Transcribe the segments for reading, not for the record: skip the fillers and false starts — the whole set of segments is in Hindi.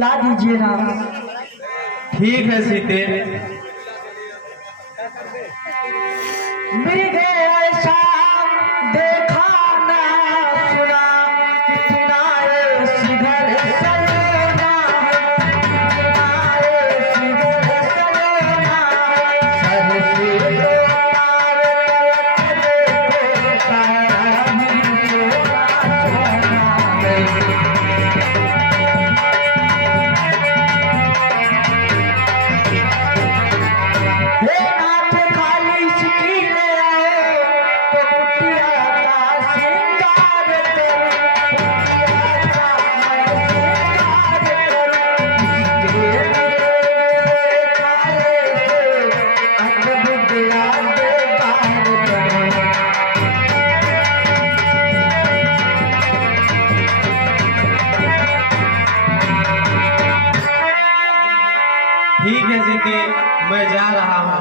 ला दीजिए ना। ठीक है सीते। मृग ऐसा देखा ना सुना, कितना ऐसी घर सलोना है, कितना ऐसी घर सलोना है। सर से दो तार देखो, सारा ही सोना सोना है। हे नाथ खाली सिटी ले आओ, तो कुटिया का श्रृंगार करो, कुटिया का श्रृंगार करो। इसके खाले से अद्भुत बेकार करो। ठीक है सीते, मैं जा रहा हूँ।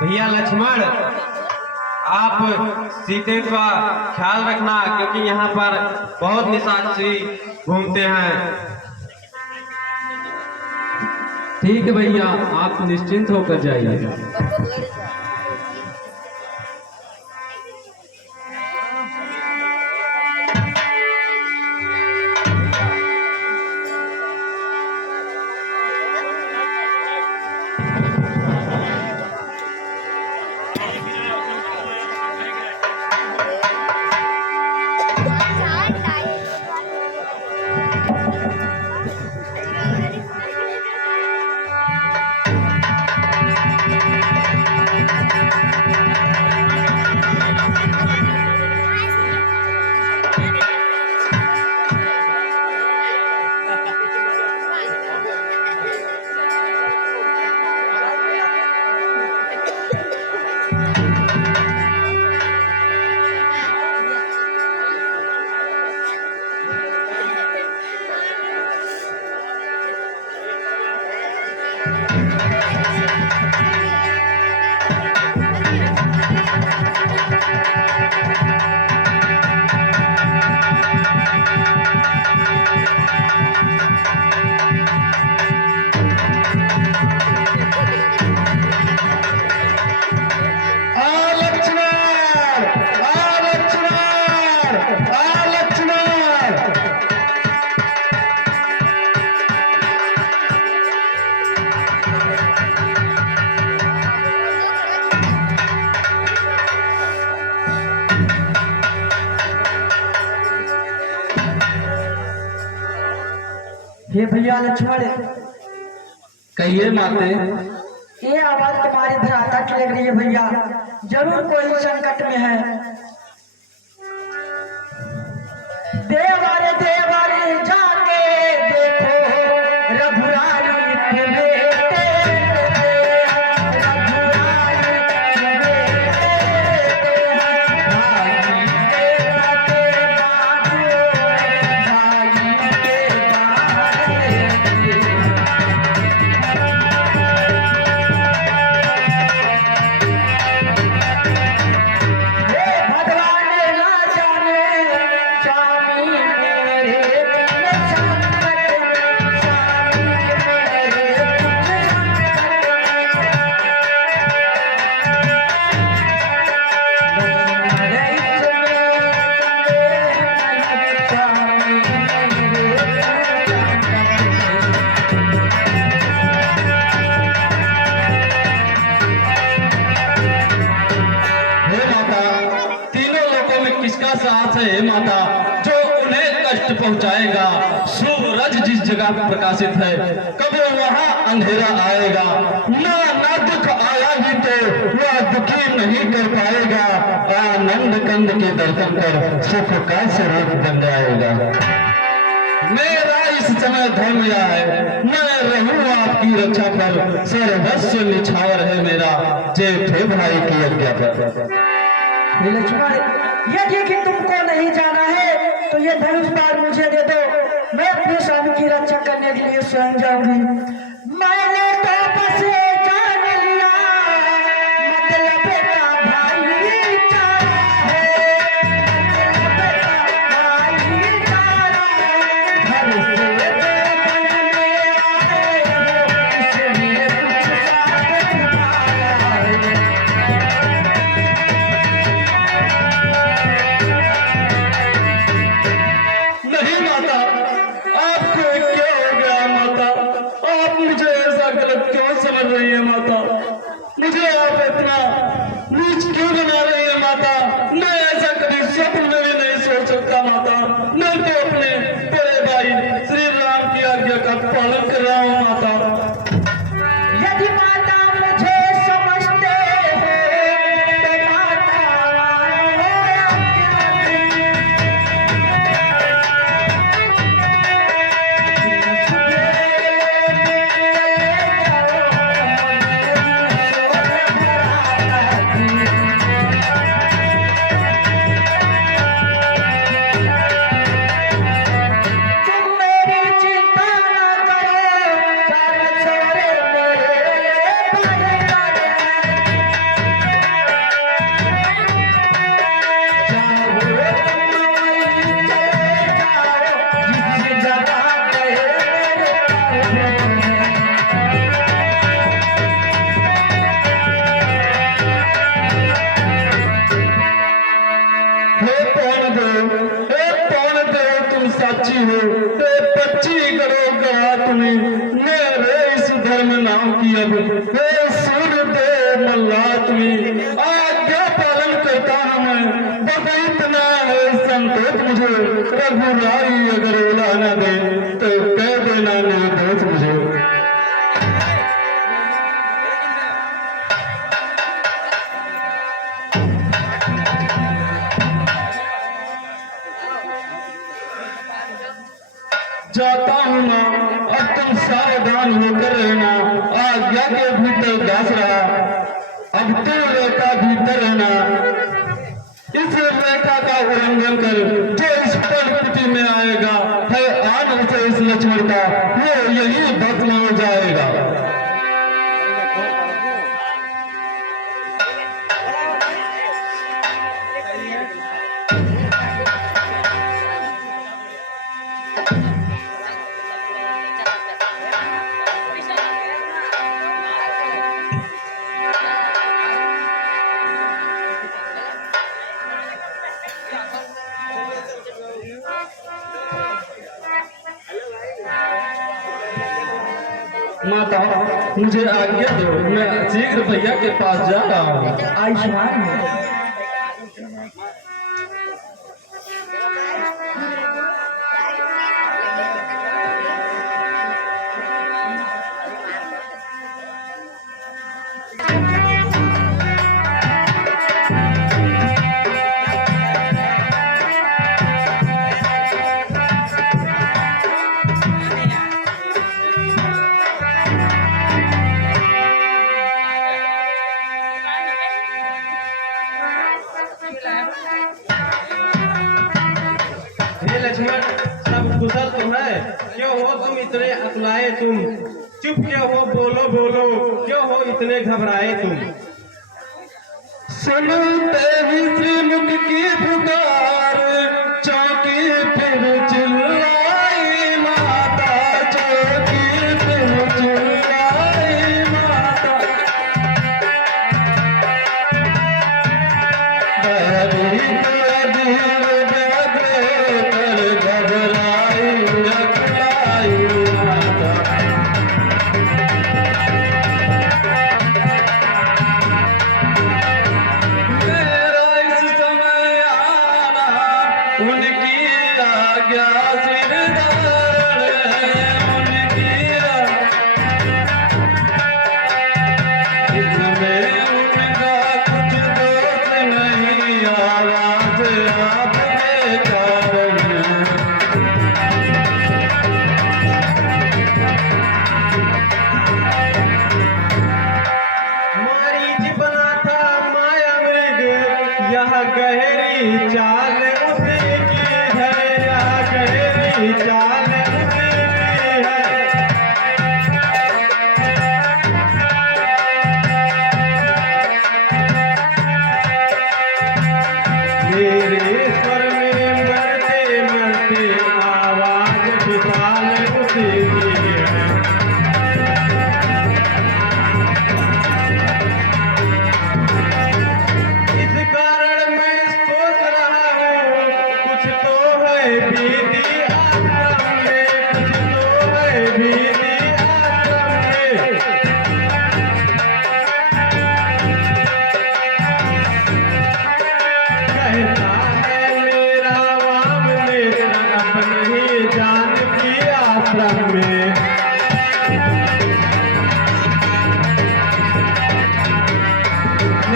भैया लक्ष्मण, आप सीते का ख्याल रखना, क्योंकि यहाँ पर बहुत निशाचरी घूमते हैं। ठीक है भैया, आप निश्चिंत होकर जाइए। हे भैया लक्ष्मण, कहिए माते। ये आवाज तुम्हारी भ्राता की लग रही है भैया, जरूर कोई संकट में है। देवारे देवारे जाके देखो, रघुराई के बेटे, रघुराई के बेटे, भाई के बाटे बाजू, भाई के बाटे। भगवान ना जाने स्वामी मेरे कितने संकट, स्वामी मेरे कितने हे माता, तीनों लोकों में किसका साहस है हे माता, जो उन्हें कष्ट पहुंचाएगा। सूरज जिस जगह पर प्रकाशित है, कब वहां अंधेरा आएगा। ना दुख आया भी तो वह दुखी नहीं कर पाएगा। आनंद कंद के दर्शन कर सुख का स्वरूप बन जाएगा। मेरा इस समय धर्म यह है, मैं रहूं आपकी रक्षा कर, सर्वस्व निछावर है मेरा, जय थे भाई की आज्ञा पर। हे लक्ष्मण, यदि कि तुमको नहीं जाना है तो ये धनुष बाण मुझे दे दो, मैं अपने स्वामी की रक्षा करने के लिए स्वयं जाऊंगी। मैंने तो बस जान लिया, मतलब का भाईचारा है, मतलब का भाईचारा है। घर से जो मन में रही है माता? मुझे आप इतना नीच क्यों बना रही है माता? मैं ऐसा कभी स्वप्न में भी नहीं सोच सकता माता। मैं तो अपने बड़े भाई श्री राम की आज्ञा का पालन कर रहा हूँ माता। यदि माता मुझे समझते हो तो माता तुम मेरी चिंता न करो, चारों छोरे मेरे भाई जाने। चाहो तुम वहीं चले जाओ, जिस जगह गए मेरे भाई। हे पौन दो तुम साची हो। हे 25 करोड़ गवाह तुम्हें मेरे इस धर्म नाम की अब। हे सुन दे मल्ला तुम्हें आज्ञा पालन करता हूँ मैं। बस इतना है संतोष मुझे। रघुराई अगर उला न दे तो कह देना निर्दोष मुझे। जाता हूँ माँ, अब तुम सावधान होकर रहना। आज्ञा के भीतर दास रहा, अब तू रेखा भीतर रहना। इस रेखा का उल्लंघन कर जो इस परिस्थिति में आएगा है आन उसे इस लक्ष्मण का, वो यही भस्म हो जाएगा। माता मुझे आज्ञा दो, मैं शीघ्र भैया के पास जा रहा हूँ। आयुष्मान हो। हे लक्ष्मण, सब कुशल तो है? क्यों हो तुम इतने अकुलाए? तुम चुप क्यों हो? बोलो बोलो, क्यों हो इतने घबराए तुम? सुनते ही श्रीमुख की पुकार, चौकी फिर चिल्लाई माता। चौकी फिर चिल्लाई माता। हरी अधीर बगरे कर घबराई अकुलाई माता। मेरा इस समय आना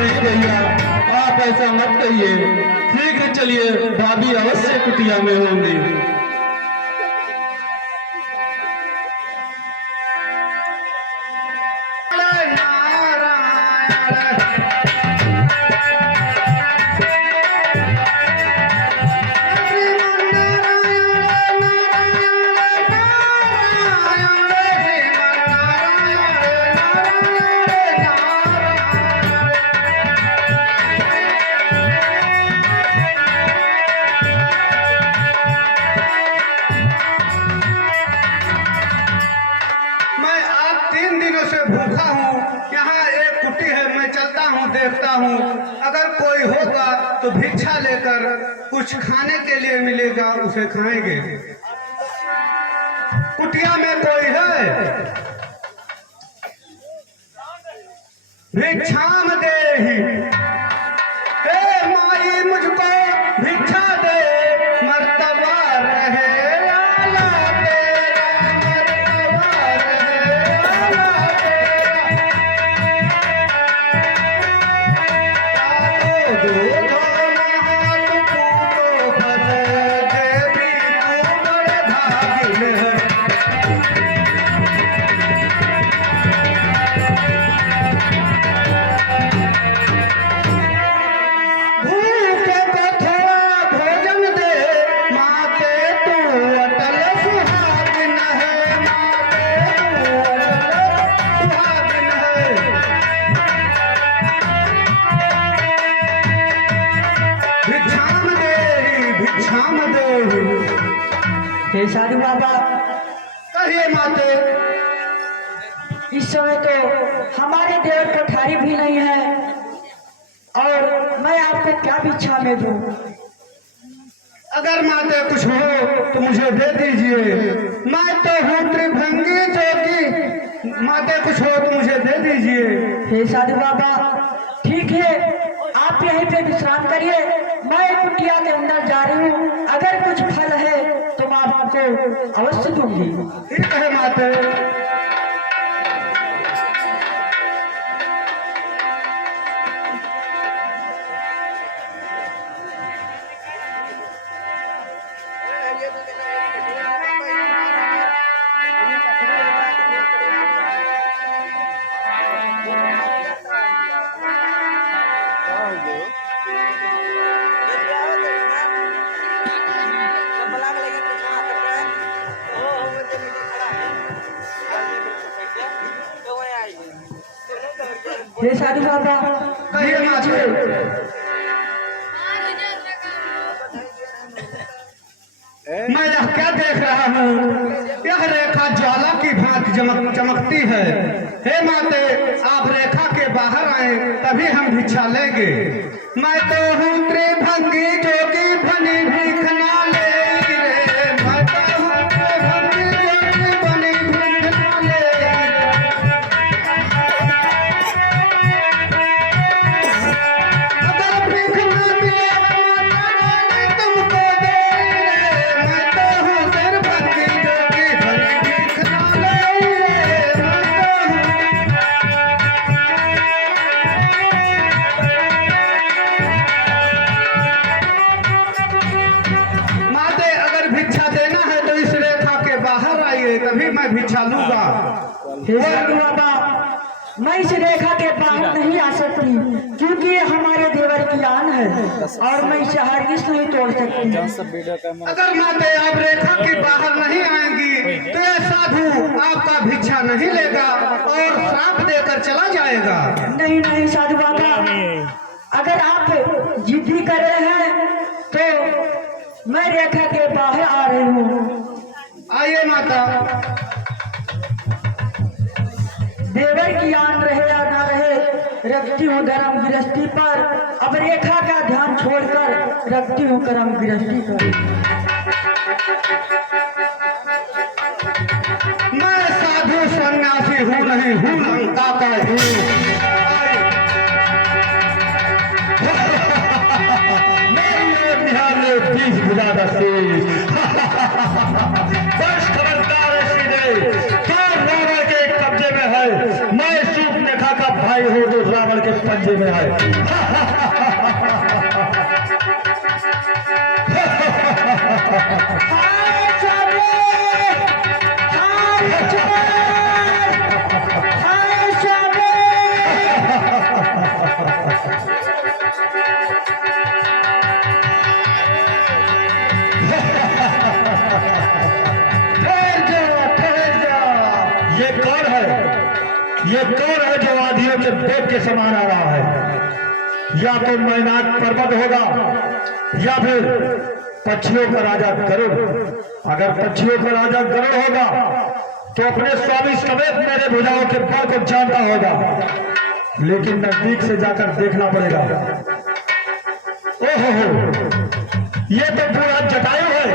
नहीं भैया, आप ऐसा मत कहिए। ठीक है चलिए, भाभी अवश्य कुटिया में होंगी। मैं आज 3 दिनों से भूखा हूँ। यहाँ एक कुटी है, मैं चलता हूँ, देखता हूँ, अगर कोई होगा तो भिक्षा लेकर कुछ खाने के लिए मिलेगा, उसे खाएंगे। कुटिया में कोई है? भिक्षाम देहि, हे माई मुझको भिक्षा दे, मर्तबा रहे आला तेरा, मर्तबा रहे आला तेरा। दूधो नहात पूतो फल, देवी तू बड़ भागिन है। भूखे को थोड़ा भोजन दे, माते तू अटल सुहागिन है, माते तू अटल सुहागिन है। भिक्षाम देहि, भिक्षाम देहि। हे साधु बाबा, कहिए माते। इस समय तो हमारे देवर कोठारी भी नहीं है, और मैं आपको क्या भिक्षा में दूं? अगर माते कुछ हो तो मुझे दे दीजिए। मैं तो हूँ त्रिभंगी जोगी, माते कुछ हो तो मुझे दे दीजिए। हे साधु बाबा, ठीक है, आप यहीं पे विश्राम करिए, मैं कुटिया के अंदर जा रही हूँ। अगर कुछ फल है तो मैं आपको अवश्य दूंगी। ठीक है माते। हे साधु बाबा, कहिए माते। मैं यह क्या देख रहा हूँ? यह रेखा ज्वाला की भांति चमकती है। हे माते, आप रेखा के बाहर आए तभी हम भिक्षा लेंगे। मैं तो हूँ त्रिभंगी जोगी, भनी भीख ना ले रे। मैं तो हूँ त्रिभंगी जोगी, भनी भीख ना ले। अगर भीख ना मिले तुमको दे रे। मैं तो हूँ त्रिभंगी जोगी, भनी भीख ना ले रे। मैं तो हूँ। माते, अगर भिक्षा देना है तो इस रेखा के बाहर आइए, तभी मैं भिक्षा लूंगा। हे साधु बाबा, मैं इस रेखा के बाहर नहीं आ सकती, क्योंकि ये हमारे देवर की आन है, और मैं इसे हरगिज नहीं तोड़ सकती। अगर माते आप रेखा के बाहर नहीं आएंगी तो यह साधु आपका भिक्षा नहीं लेगा और श्राप देकर चला जाएगा। नहीं नहीं साधु बाबा, अगर आप जिद्दी कर रहे हैं तो मैं रेखा के बाहर आ रही हूँ। आइए माता। देवर की आन रहे या ना रहे, रखती हूँ धर्म गृहस्थी पर। अब रेखा का ध्यान छोड़कर रखती हूँ कर्म गृहस्थी पर। मैं साधु सन्यासी हूँ नहीं, हूँ लंका का हूँ। बीस बुझा दसी बस खबरदार है सीधे, तो रावण के कब्जे में है। मैं सूप रेखा का भाई हो तो रावण के पंजे में आए। हाय स्वामी, हाय स्वामी, हाय स्वामी। ठहर जा। ये कौन है? ये कौन है जो वादियों के बेग के समान आ रहा है? या तो मैनाक पर्वत होगा या फिर पक्षियों का राजा गरुड़। अगर पक्षियों का राजा गरुड़ होगा तो अपने स्वामी समेत मेरे भुजाओं के बल को जानता होगा, लेकिन नजदीक से जाकर देखना पड़ेगा। ओहो, ये तो पूरा जटायु है,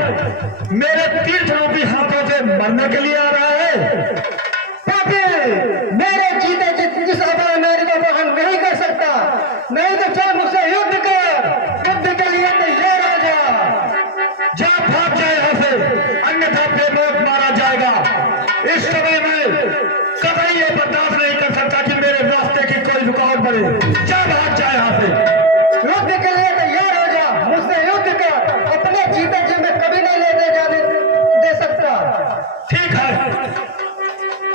मेरे तीर्थ रूपी हाथों से मरने के लिए आ रहा है। पापी, मेरे जीते जिस अबला नारी को ग्रहण नहीं कर सकता, नहीं तो चल मुझसे युद्ध कर। युद्ध के लिए तैयार हो जा। जा भाग जाए यहाँ से, अन्यथा बेमौत मारा जाएगा। इस समय में कभी ये बर्दाश्त नहीं कर सकता कि मेरे रास्ते की कोई रुकावट बने। जा भाग जाए यहाँ से। युद्ध के लिए तैयार हो जा, मुझसे युद्ध कर। अपने जीते जी में कभी नहीं लेने जाने दे सकता। ठीक है,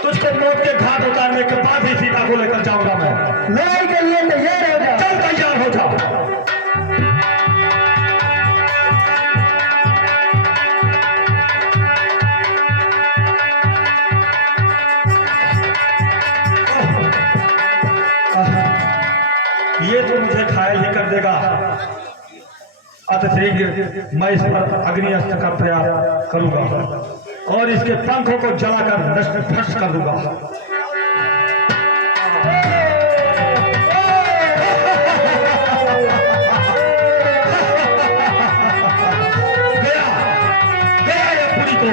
तुझको मौत के घाट उतारने के बाद ही सीता को लेकर जाऊंगा मैं। लड़ाई के लिए तैयार हो जा। चल तैयार हो जा। ये तो मुझे घायल ही कर देगा। अतिशीघ्र मैं इस पर अग्नि अस्त्र का प्रयास करूंगा और इसके पंखों को जलाकर नष्ट भ्रष्ट कर दूंगा। गया गया ये पूरी को।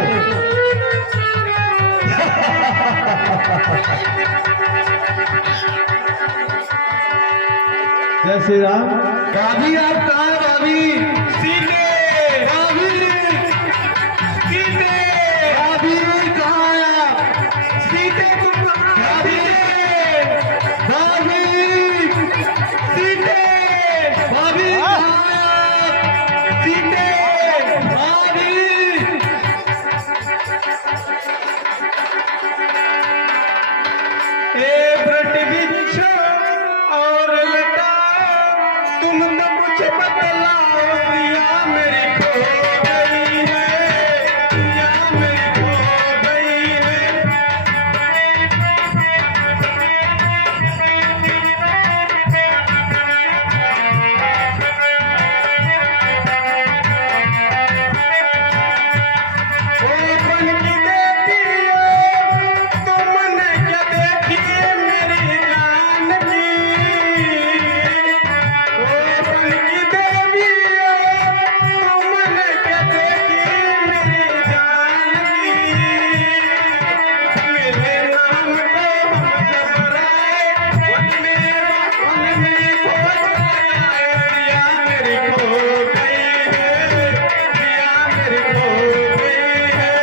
जय श्री राम। भाभी आप कहाँ हैं भाभी? सीते भाभी, सीते भाभी कहाँ हैं आप? सीते तुम कहाँ? भाभी, सीते भाभी कहाँ हैं आप? सीते भाभी, ए वृक्ष और लता तुम तो कुछ बतलाओ। प्रिया मेरी खो गई है, प्रिया मेरी खो गई है। ओ बन की देवियो, तुमने क्या देखी मेरी जान की? ओ बन की देवियो, तुमने क्या देखी मेरी जान की? मेरे नाम को घबराए, वन में खोज लगाए। प्रिया मेरी खो गई है, प्रिया मेरी खो गई है।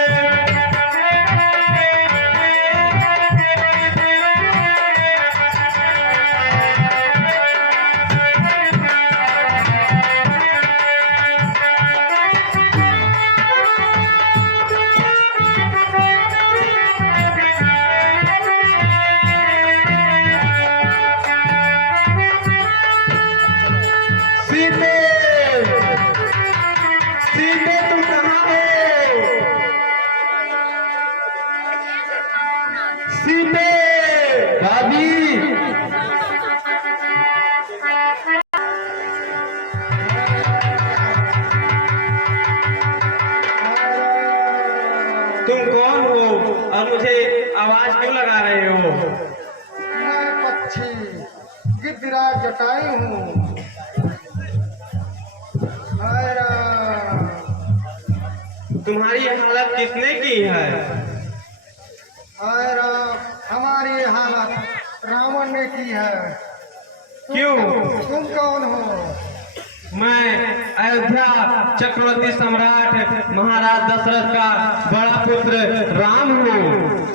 सीते सीते तुम कहाँ हो? सीते भाभी, तुम कौन हो और मुझे आवाज क्यों लगा रहे हो? मैं पक्षी गिद्धराज जटायु हूँ। हाय राम। तुम्हारी ये हालत किसने की है? हाय राम, हमारी हालत रावण ने की है। क्यों? तुम कौन हो? मैं अयोध्या चक्रवर्ती सम्राट महाराज दशरथ का बड़ा पुत्र राम हूँ।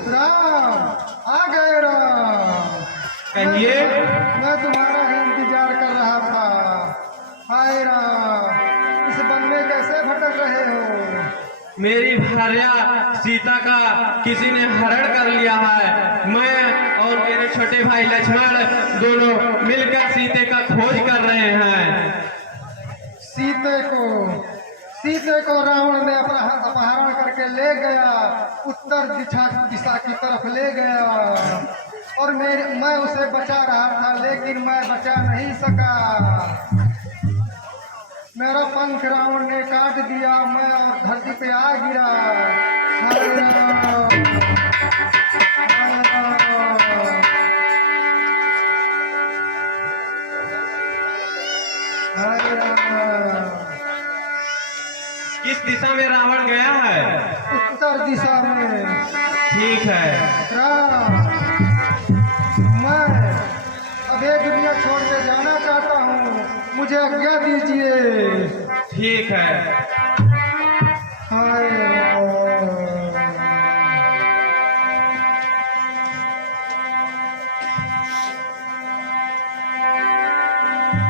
राम आ गए राम। कहिए। मैं तुम्हारा ही इंतजार कर रहा था। हाय राम, इस वन में कैसे भटक रहे हो? मेरी भार्या सीता का किसी ने हरण कर लिया है। मैं और मेरे छोटे भाई लक्ष्मण दोनों मिलकर सीते का खोज कर रहे हैं। सीते को रावण ने अपहरण करके ले गया, उत्तर दिशा की तरफ ले गया और मैं उसे बचा रहा था, लेकिन मैं बचा नहीं सका। मेरा पंख रावण ने काट दिया, मैं और धरती पे आ गिरा। हाय राम, हाय राम, हाय राम। किस दिशा में रावण गया है? उत्तर दिशा में। ठीक है। राम, मैं अब ये दुनिया छोड़ के जाना चाहता हूँ, मुझे आज्ञा दीजिए। ठीक है। हाय राम।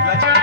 लक्ष्मण